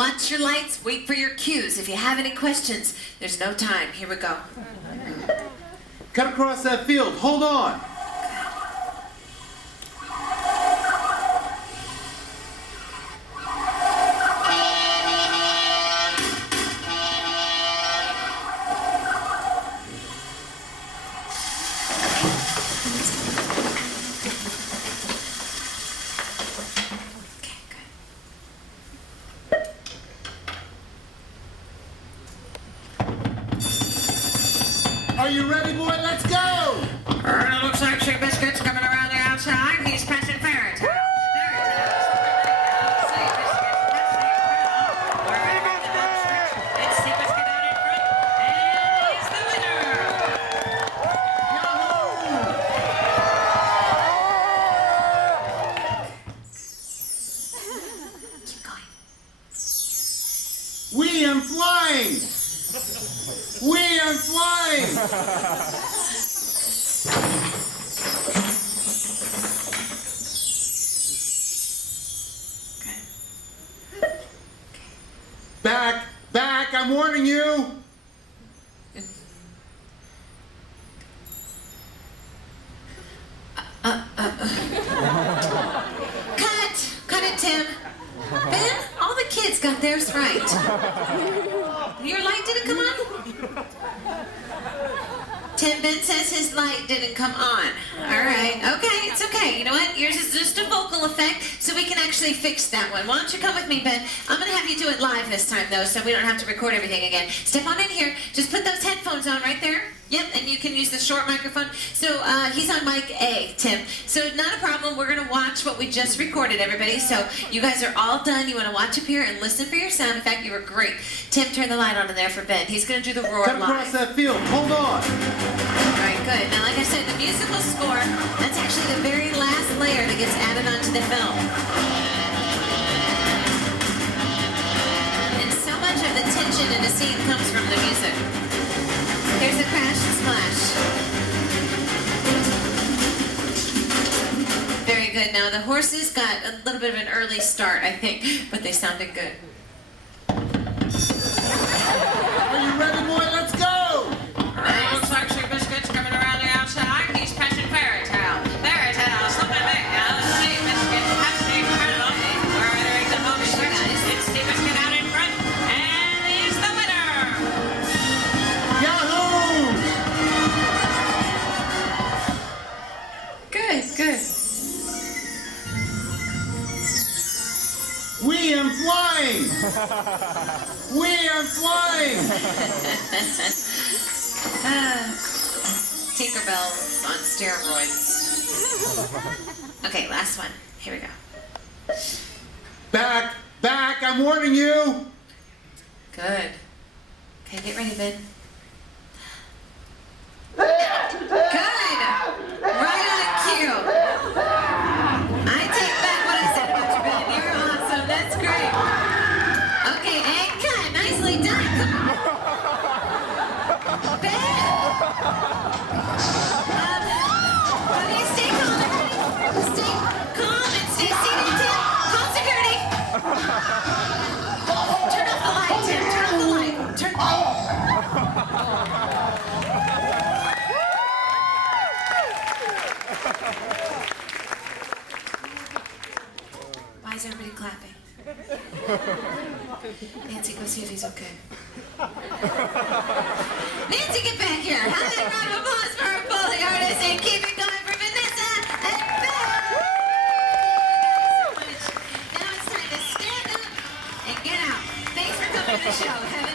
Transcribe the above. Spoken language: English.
Watch your lights, wait for your cues. If you have any questions, there's no time. Here we go. Cut across that field. Hold on. Are you ready, boy? Let's go! It looks like Sea Biscuit's coming around the outside. He's passing Fairy Tale. It's Sea Biscuit out in front, and he's the winner! Keep going. We am flying! We am flying! Back! Back! I'm warning you! Cut it, Tim. Ben, all the kids got theirs right. Your light didn't come on? Tim, Ben says his light didn't come on. All right, okay, it's okay. You know what? Yours is just a vocal effect, so we can actually fix that one. Why don't you come with me, Ben? I'm gonna have you do it live this time, though, so we don't have to record everything again. Step on in here. Just put those headphones on right there. Yep, and you can use the short microphone. So he's on mic A, Tim. So not a problem. We're gonna watch what we just recorded, everybody. So you guys are all done. You wanna watch up here and listen for your sound effect. You were great. Tim, turn the light on in there for Ben. He's gonna do the roar Cut across live. that field. Hold on. All right, good. Now, like I said, the musical score, that's actually the very last layer that gets added onto the film. And so much of the tension in a scene comes from the music. Here's the crash and splash. Very good. Now, the horses got a little bit of an early start, I think, but they sounded good. Are you ready, boy? Let's go! It looks like Sea Biscuit's coming around the outside. He's passing Fairy Tale. Fairy Tale, something big. Sea Biscuit passing Fairy Tale. We're entering the home stretch. It's Sea Biscuit out in front, and he's the winner. Yahoo! Good, good. We am flying! We am flying! Tinkerbell's on steroids. Okay, last one. Here we go. Back! Back! I'm warning you! Good. Okay, get ready, Ben. Good! Right on cue. I take back what I said about you, Ben. You're awesome. That's great. Okay, and cut. Nicely done. Come on. Ben! Okay, stay calm, everybody. Stay calm and stay seated, Tim. Call security. Turn off the light, Tim. Turn off the light. Turn. Why is everybody clapping? Nancy, go see if he's okay. Nancy, get back here. Have a round of applause for our Foley artist and keep it going for Vanessa and Ben. Thank you guys so much. Now it's time to stand up and get out. Thanks for coming to the show. Have a